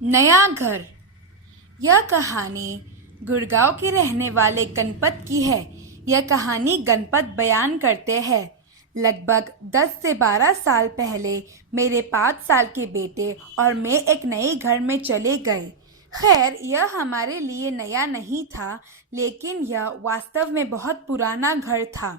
नया घर। यह कहानी गुड़गांव के रहने वाले गणपत की है। यह कहानी गणपत बयान करते हैं। लगभग 10 से 12 साल पहले मेरे 5 साल के बेटे और मैं एक नए घर में चले गए। खैर, यह हमारे लिए नया नहीं था, लेकिन यह वास्तव में बहुत पुराना घर था।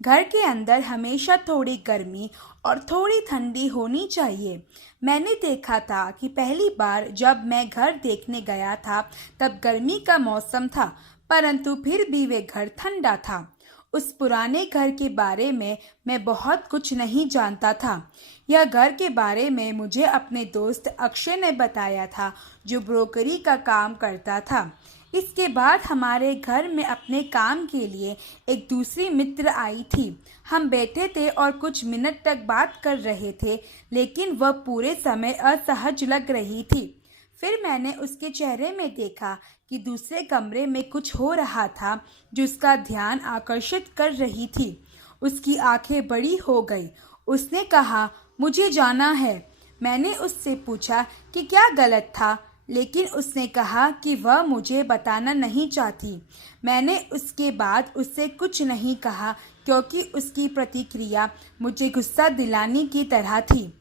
घर के अंदर हमेशा थोड़ी गर्मी और थोड़ी ठंडी होनी चाहिए। मैंने देखा था कि पहली बार जब मैं घर देखने गया था तब गर्मी का मौसम था, परंतु फिर भी वे घर ठंडा था। उस पुराने घर के बारे में मैं बहुत कुछ नहीं जानता था। यह घर के बारे में मुझे अपने दोस्त अक्षय ने बताया था, जो ब्रोकरी का काम करता था। इसके बाद हमारे घर में अपने काम के लिए एक दूसरी मित्र आई थी। हम बैठे थे और कुछ मिनट तक बात कर रहे थे, लेकिन वह पूरे समय असहज लग रही थी। फिर मैंने उसके चेहरे में देखा कि दूसरे कमरे में कुछ हो रहा था जो उसका ध्यान आकर्षित कर रही थी। उसकी आंखें बड़ी हो गई। उसने कहा, मुझे जाना है। मैंने उससे पूछा कि क्या गलत था, लेकिन उसने कहा कि वह मुझे बताना नहीं चाहती। मैंने उसके बाद उससे कुछ नहीं कहा, क्योंकि उसकी प्रतिक्रिया मुझे गुस्सा दिलाने की तरह थी।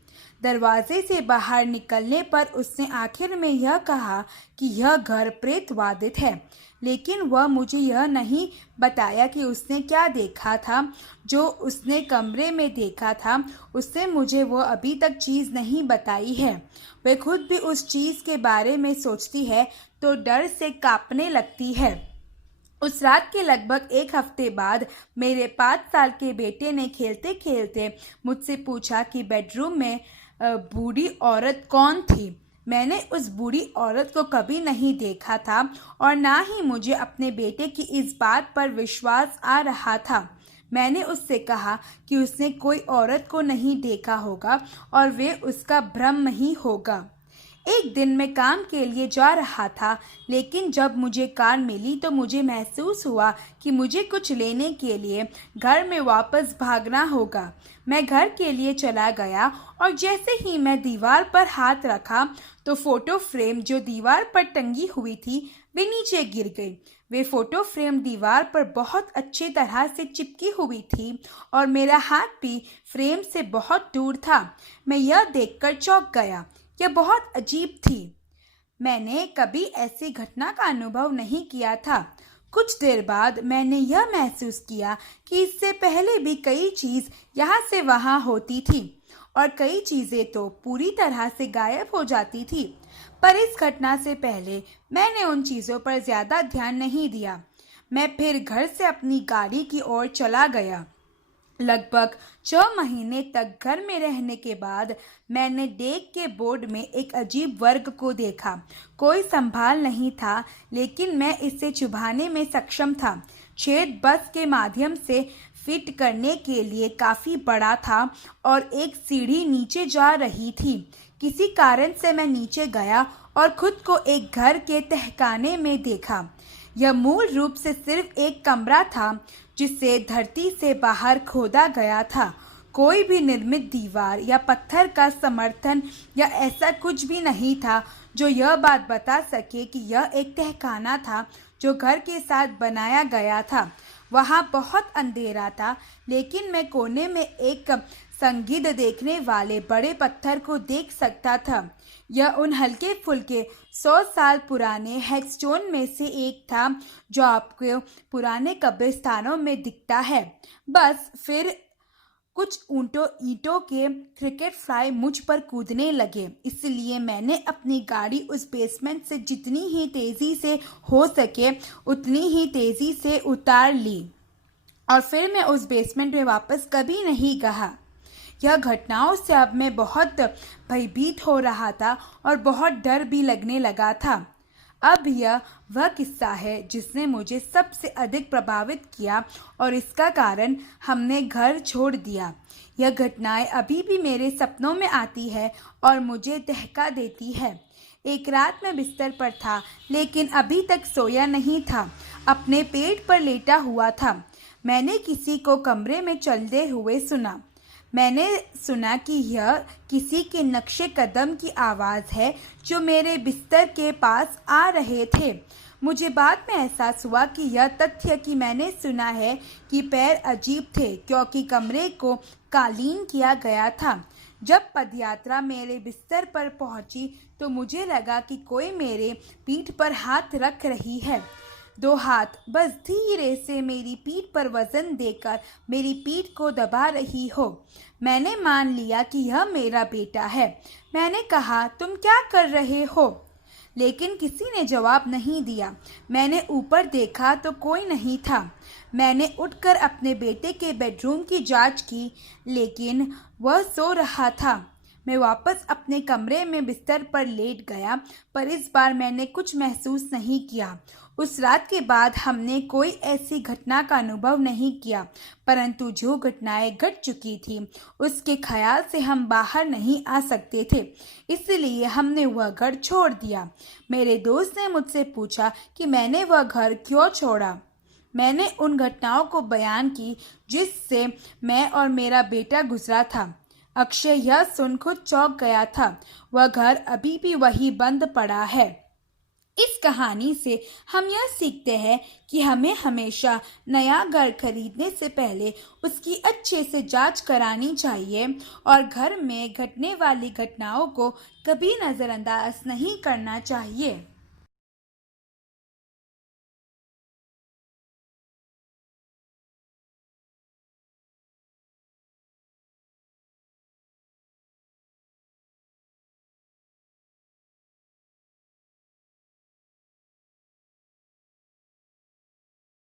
दरवाजे से बाहर निकलने पर उसने आखिर में यह कहा कि यह घर प्रेतवादित है, लेकिन वह मुझे यह नहीं बताया कि उसने क्या देखा था। जो उसने कमरे में देखा था, उससे मुझे वो अभी तक चीज़ नहीं बताई है। वह खुद भी उस चीज़ के बारे में सोचती है तो डर से कांपने लगती है। उस रात के लगभग 1 हफ्ते बाद मेरे 5 साल के बेटे ने खेलते खेलते मुझसे पूछा कि बेडरूम में बूढ़ी औरत कौन थी। मैंने उस बूढ़ी औरत को कभी नहीं देखा था और ना ही मुझे अपने बेटे की इस बात पर विश्वास आ रहा था। मैंने उससे कहा कि उसने कोई औरत को नहीं देखा होगा और वे उसका भ्रम ही होगा। एक दिन मैं काम के लिए जा रहा था, लेकिन जब मुझे कार मिली तो मुझे महसूस हुआ कि मुझे कुछ लेने के लिए घर में वापस भागना होगा। मैं घर के लिए चला गया और जैसे ही मैं दीवार पर हाथ रखा तो फोटो फ्रेम जो दीवार पर टंगी हुई थी वे नीचे गिर गई। वे फोटो फ्रेम दीवार पर बहुत अच्छी तरह से चिपकी हुई थी और मेरा हाथ भी फ्रेम से बहुत दूर था। मैं यह देखकर चौंक गया। यह बहुत अजीब थी। मैंने कभी ऐसी घटना का अनुभव नहीं किया था। कुछ देर बाद मैंने यह महसूस किया कि इससे पहले भी कई चीज़ यहाँ से वहाँ होती थी और कई चीज़ें तो पूरी तरह से गायब हो जाती थी। पर इस घटना से पहले मैंने उन चीज़ों पर ज़्यादा ध्यान नहीं दिया। मैं फिर घर से अपनी गाड़ी की ओर चला गया। लगभग 6 महीने तक घर में रहने के बाद मैंने डेक के बोर्ड में एक अजीब वर्ग को देखा। कोई संभाल नहीं था, लेकिन मैं इसे चुभाने में सक्षम था। छेद बस के माध्यम से फिट करने के लिए काफ़ी बड़ा था और एक सीढ़ी नीचे जा रही थी। किसी कारण से मैं नीचे गया और खुद को एक घर के तहखाने में देखा। यह मूल रूप से सिर्फ एक कमरा था जिसे धरती से बाहर खोदा गया था। कोई भी निर्मित दीवार या पत्थर का समर्थन या ऐसा कुछ भी नहीं था जो यह बात बता सके कि यह एक तहखाना था जो घर के साथ बनाया गया था। वहाँ बहुत अंधेरा था, लेकिन मैं कोने में एक संगीत देखने वाले बड़े पत्थर को देख सकता था। यह उन हल्के फुल्के 100 साल पुराने हेक्सस्टोन में से एक था जो आपको पुराने कब्रिस्तानों में दिखता है। बस फिर कुछ ईंटों के क्रिकेट फ्लाई मुझ पर कूदने लगे, इसलिए मैंने अपनी गाड़ी उस बेसमेंट से जितनी ही तेज़ी से हो सके उतनी ही तेज़ी से उतार ली और फिर मैं उस बेसमेंट में वापस कभी नहीं गया। यह घटनाओं से अब मैं बहुत भयभीत हो रहा था और बहुत डर भी लगने लगा था। अब यह वह किस्सा है जिसने मुझे सबसे अधिक प्रभावित किया और इसका कारण हमने घर छोड़ दिया। यह घटनाएं अभी भी मेरे सपनों में आती है और मुझे दहका देती है। एक रात मैं बिस्तर पर था, लेकिन अभी तक सोया नहीं था। अपने पेट पर लेटा हुआ था। मैंने किसी को कमरे में चलते हुए सुना। मैंने सुना कि यह किसी के नक्शे कदम की आवाज़ है जो मेरे बिस्तर के पास आ रहे थे। मुझे बाद में एहसास हुआ कि यह तथ्य कि मैंने सुना है कि पैर अजीब थे क्योंकि कमरे को कालीन किया गया था। जब पदयात्रा मेरे बिस्तर पर पहुंची तो मुझे लगा कि कोई मेरे पीठ पर हाथ रख रही है। दो हाथ बस धीरे से मेरी पीठ पर वजन देकर मेरी पीठ को दबा रही हो। मैंने मान लिया कि यह मेरा बेटा है। मैंने कहा, तुम क्या कर रहे हो? लेकिन किसी ने जवाब नहीं दिया। मैंने ऊपर देखा तो कोई नहीं था। मैंने उठकर अपने बेटे के बेडरूम की जांच की, लेकिन वह सो रहा था। मैं वापस अपने कमरे में बिस्तर पर लेट गया, पर इस बार मैंने कुछ महसूस नहीं किया। उस रात के बाद हमने कोई ऐसी घटना का अनुभव नहीं किया, परंतु जो घटनाएं घट चुकी थी उसके ख्याल से हम बाहर नहीं आ सकते थे, इसलिए हमने वह घर छोड़ दिया। मेरे दोस्त ने मुझसे पूछा कि मैंने वह घर क्यों छोड़ा। मैंने उन घटनाओं को बयान की जिससे मैं और मेरा बेटा गुजरा था। अक्षय यह सुन खुद चौंक गया था। वह घर अभी भी वही बंद पड़ा है। इस कहानी से हम यह सीखते हैं कि हमें हमेशा नया घर खरीदने से पहले उसकी अच्छे से जांच करानी चाहिए और घर में घटने वाली घटनाओं को कभी नज़रअंदाज नहीं करना चाहिए।